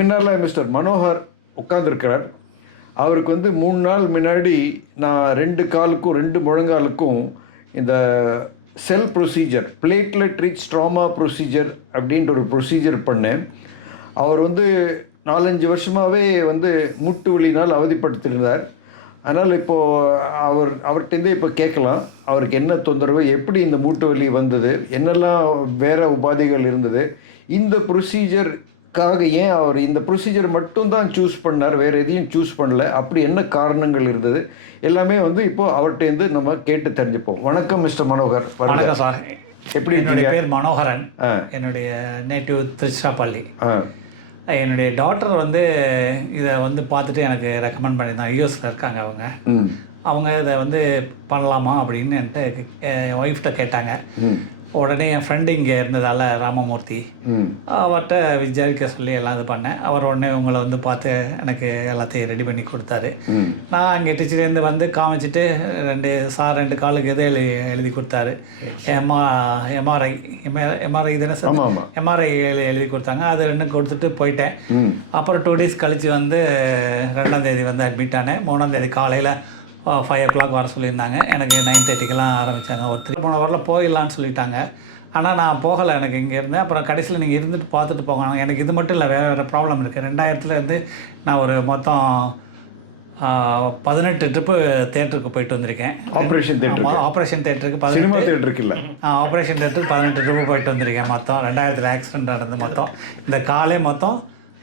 முன்னால் மிஸ்டர் மனோகர் உட்காந்துருக்கிறார். அவருக்கு வந்து 3 நாள் முன்னாடி நான் 2 காலுக்கும் 2 முழங்காலுக்கும் இந்த செல் ப்ரொசீஜர், பிளேட்லெட்-ரிச் ஸ்ட்ரோமா ப்ரொசீஜர் அப்படின்ற ஒரு ப்ரொசீஜர் பண்ணேன். அவர் வந்து 4-5 வருஷமாகவே வந்து மூட்டு வலினால் அவதிப்படுத்திருந்தார். அதனால் இப்போது அவர்கிட்டேருந்தே இப்போ கேட்கலாம், அவருக்கு என்ன தொந்தரவு, எப்படி இந்த மூட்டு வலி வந்தது, என்னெல்லாம் வேறு உபாதைகள் இருந்தது, இந்த ப்ரொசீஜருக்காக ஏன் அவர் இந்த ப்ரொசீஜர் மட்டும்தான் சூஸ் பண்ணார், வேறு எதையும் சூஸ் பண்ணல, அப்படி என்ன காரணங்கள் இருந்தது, எல்லாமே வந்து இப்போது அவர்கிட்டேருந்து நம்ம கேட்டு தெரிஞ்சுப்போம். வணக்கம் மிஸ்டர் மனோகர். வணக்கம் சார். எப்படி? என்னுடைய பேர் மனோகரன். என்னுடைய நேட்டிவ் திருச்சிராப்பள்ளி. என்னுடைய டாக்டர் வந்து இதை வந்து பார்த்துட்டு எனக்கு ரெக்கமெண்ட் பண்ணியிருந்தாங்க. யூஎஸில் இருக்காங்க அவங்க இதை வந்து பண்ணலாமா அப்படின்னு என்கிட்ட என் ஒய்ஃப்கிட்ட கேட்டாங்க. உடனே என் ஃப்ரெண்டு இங்கே இருந்ததால் ராமமூர்த்தி, அவர்கிட்ட விசாரிக்க சொல்லி எல்லாம் இது பண்ணேன். அவர் உடனே உங்களை வந்து பார்த்து எனக்கு எல்லாத்தையும் ரெடி பண்ணி கொடுத்தாரு. நான் அங்கே டீச்சர்லேருந்து வந்து காமிச்சிட்டு 2 காலுக்கு எதை எழுதி கொடுத்தாரு. எம்ஆர்ஐ தானே சார், எம்ஆர்ஐ எழுதி கொடுத்தாங்க. அது 2 கொடுத்துட்டு போயிட்டேன். அப்புறம் 2 டேஸ் கழித்து வந்து 2ஆம் தேதி வந்து அட்மிட் ஆனேன். 3ஆம் தேதி காலையில் 5 o'clock வர சொல்லியிருந்தாங்க. எனக்கு 9:30க்கெலாம் ஆரம்பித்தாங்க. ஒரு 3 போன வாரில் போயிடலான்னு சொல்லிட்டாங்க. ஆனால் நான் போகலை, எனக்கு இங்கே இருந்தேன். அப்புறம் கடைசியில் நீங்கள் இருந்துட்டு பார்த்துட்டு போகணும். எனக்கு இது மட்டும் இல்லை, வேறு ப்ராப்ளம் இருக்குது. 2000லேருந்து நான் ஒரு மொத்தம் 18 ட்ரிப்பு தேட்டருக்கு போயிட்டு வந்திருக்கேன். ஆப்ரேஷன் தேட்டருக்கு 18 தேட்டருக்கு இல்லை, ஆப்ரேஷன் தேட்டருக்கு 18 ட்ரிப்பு போயிட்டு வந்திருக்கேன். மொத்தம் 2000 ஆக்சிடென்ட் நடந்து மொத்தம் இந்த காலே மொத்தம்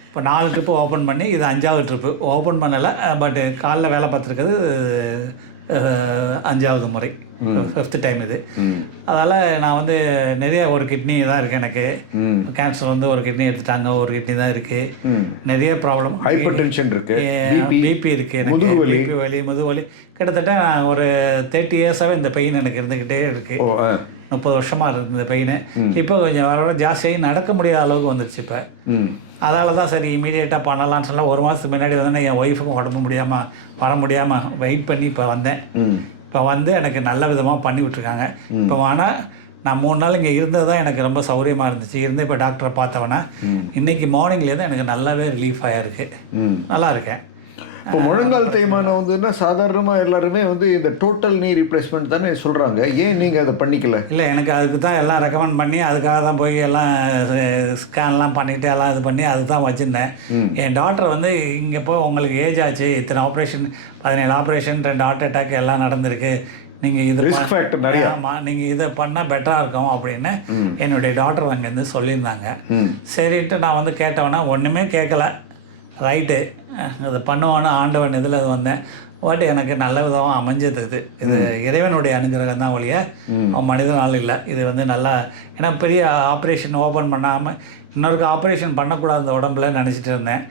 இப்போ 4 ட்ரிப்பு ஓப்பன் பண்ணி இது 5வது ட்ரிப்பு. ஓப்பன் பண்ணலை, பட்டு காலில் வேலை பார்த்துருக்குது 5வது முறை, 5th டைம் இது. அதால் நான் வந்து நிறைய ஒரு கிட்னி தான் இருக்குது எனக்கு. கேன்சர் வந்து ஒரு கிட்னி எடுத்துட்டாங்க, ஒரு கிட்னி தான் இருக்குது. நிறைய ப்ராப்ளம், ஹைப்பர் டென்ஷன் இருக்குது, பிபி இருக்குது எனக்கு, பிபி வலி, முதுவலி. கிட்டத்தட்ட ஒரு 30 இயர்ஸாகவே இந்த பெயின் எனக்கு இருந்துக்கிட்டே இருக்குது. 30 வருஷமாக இருக்குது இந்த பெயின். இப்போ கொஞ்சம் வர ஜாஸ்தியாகி நடக்க முடியாத அளவுக்கு வந்துடுச்சு இப்போ. அதால் தான் சரி இமீடியட்டாக பண்ணலான்னு சொன்னால் 1 மாதத்துக்கு முன்னாடி வந்து என் ஒய்ஃபுக்கும் உடம்பு முடியாமல் வர முடியாமல் வெயிட் பண்ணி இப்போ வந்தேன். இப்போ வந்து எனக்கு நல்ல விதமாக பண்ணி விட்ருக்காங்க. இப்போ ஆனால் நான் 3 நாள் இங்கே இருந்தது தான் எனக்கு ரொம்ப சௌகரியமாக இருந்துச்சு. இருந்து இப்போ டாக்டரை பார்த்தவொன்னே இன்றைக்கி மார்னிங்லேருந்து எனக்கு நல்லாவே ரிலீஃப் ஆகிருக்கு, நல்லா இருக்கேன். இப்போ முழங்கால் தேய்மானம் வந்துன்னா சாதாரணமாக எல்லாருமே வந்து இந்த டோட்டல் நீ ரீப்ளேஸ்மெண்ட் தானே சொல்கிறாங்க. ஏன் நீங்கள் அதை பண்ணிக்கல? இல்லை, எனக்கு அதுக்கு தான் எல்லாம் ரெக்கமெண்ட் பண்ணி அதுக்காக தான் போய் எல்லாம் ஸ்கேன்லாம் பண்ணிவிட்டு எல்லாம் இது பண்ணி அது தான் வச்சுருந்தேன். என் டாக்டர் வந்து இங்கே போய் உங்களுக்கு ஏஜ் ஆச்சு, இத்தனை ஆப்ரேஷன், 17 ஆப்ரேஷன், 2 ஹார்ட் அட்டாக் எல்லாம் நடந்திருக்கு, நீங்கள் இது ரிஸ்க் ஃபேக்டர் நிறைய, ஆமாம் நீங்கள் இதை பண்ணால் பெட்டராக இருக்கும் அப்படின்னு என்னுடைய டாக்டர் அங்கேருந்து சொல்லியிருந்தாங்க. சரின்ட்டு நான் வந்து கேட்டவொன்னே ஒன்றுமே கேட்கல, ரைட்டு அது பண்ணுவான்னு ஆண்டவன் இதில் அது வந்தேன். பட் எனக்கு நல்ல விதமாக அமைஞ்சது. இது இறைவனுடைய அனுகிரகம் தான் ஒழிய மனிதனால் இல்லை. இது வந்து நல்லா, ஏன்னா பெரிய ஆப்ரேஷன் ஓப்பன் பண்ணாமல் இன்னொருக்கு ஆப்ரேஷன் பண்ணக்கூடாது இந்த உடம்புல நினச்சிட்டு இருந்தேன்.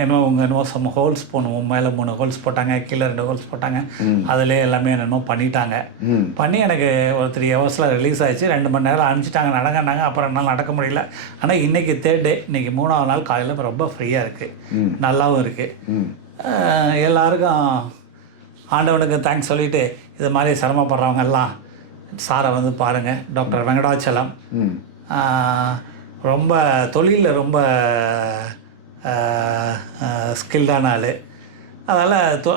என்னமோ ஹோல்ஸ் போடணும், மேலே 3 ஹோல்ஸ் போட்டாங்க, கீழே 2 ஹோல்ஸ் போட்டாங்க. அதிலே எல்லாமே என்னமோ பண்ணிட்டாங்க. பண்ணி எனக்கு ஒரு 3 ஹவர்ஸில் ரிலீஸ் ஆகிடுச்சு. 2 மணி நேரம் அனுப்பிச்சிட்டாங்க, நடங்கன்னாங்க. அப்புறம் என்னால் நடக்க முடியல. ஆனால் இன்றைக்கி 3rd டே, இன்றைக்கி 3ஆவது நாள் காலையில் ரொம்ப ஃப்ரீயாக இருக்குது, நல்லாவும் இருக்குது. எல்லாருக்கும் ஆண்டவனுக்கு தேங்க்ஸ் சொல்லிவிட்டு இது மாதிரி சிரமப்படுறவங்க எல்லாம் சாரை வந்து பாருங்கள். டாக்டர் வெங்கடாச்சலம் ரொம்ப தொழிலில் ரொம்ப ஸ்கில்டான ஆள். அதனால்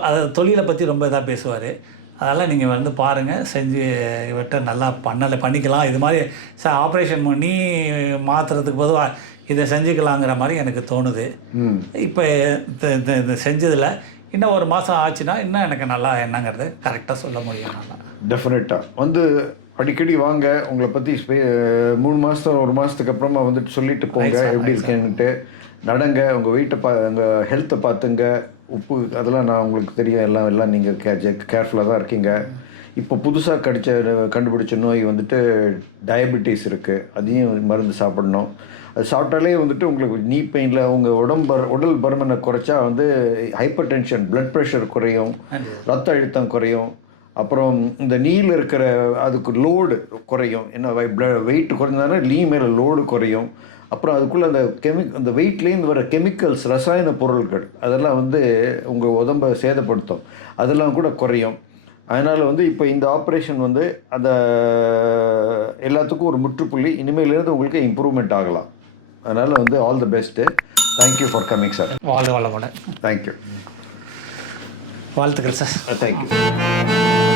அது தொழிலை பற்றி ரொம்ப இதாக பேசுவார். அதனால் நீங்கள் வந்து பாருங்கள், செஞ்சு இவர்கிட்ட நல்லா பண்ணிக்கலாம். இது மாதிரி ஆப்ரேஷன் பண்ணி மாற்றுறதுக்கு பொதுவாக இதை செஞ்சுக்கலாங்கிற மாதிரி எனக்கு தோணுது. இப்போ இந்த செஞ்சதில் இன்னும் 1 மாதம் ஆச்சுன்னா இன்னும் எனக்கு நல்லா என்னங்கிறது கரெக்டாக சொல்ல முடியும். நல்லா டெஃபினட்டாக வந்து அடிக்கடி வாங்க, உங்களை பற்றி 3 மாதம் 1 மாதத்துக்கு அப்புறமா வந்துட்டு சொல்லிட்டு போங்க எப்படி இருக்கேன்ட்டு. நடங்க, உங்கள் வெயிட்டை உங்கள் ஹெல்த்தை பார்த்துங்க. உப்பு அதெல்லாம் நான் உங்களுக்கு தெரியும், எல்லாம் நீங்கள் கேர்ஃபுல்லாக தான் இருக்கீங்க. இப்போ புதுசாக கண்டுபிடிச்ச நோய் வந்துட்டு டயபெட்டிஸ் இருக்குது, அதையும் மருந்து சாப்பிடணும். அது சாப்பிட்டாலே வந்துட்டு உங்களுக்கு நீ பெயினில் உங்கள் உடல் பருமனை குறைச்சா வந்து ஹைப்பர் டென்ஷன், பிளட் ப்ரெஷர் குறையும், ரத்த அழுத்தம் குறையும். அப்புறம் இந்த நீயில் இருக்கிற அதுக்கு லோடு குறையும். ஏன்னா வெயிட் குறைஞ்சாலும் நீ மேலே லோடு குறையும். அப்புறம் அதுக்குள்ளே அந்த வெயிட்லேருந்து வர கெமிக்கல்ஸ், ரசாயன பொருட்கள் அதெல்லாம் வந்து உங்கள் உடம்பை சேதப்படுத்தும், அதெல்லாம் கூட குறையும். அதனால் வந்து இப்போ இந்த ஆப்ரேஷன் வந்து அதை எல்லாத்துக்கும் ஒரு முற்றுப்புள்ளி. இனிமேலேருந்து உங்களுக்கு இம்ப்ரூவ்மெண்ட் ஆகலாம். அதனால் வந்து all the best. Thank you for coming sir. வாழ்க வளமுடன். தேங்க்யூ. வாழ்த்துக்கள் சார். தேங்க்யூ.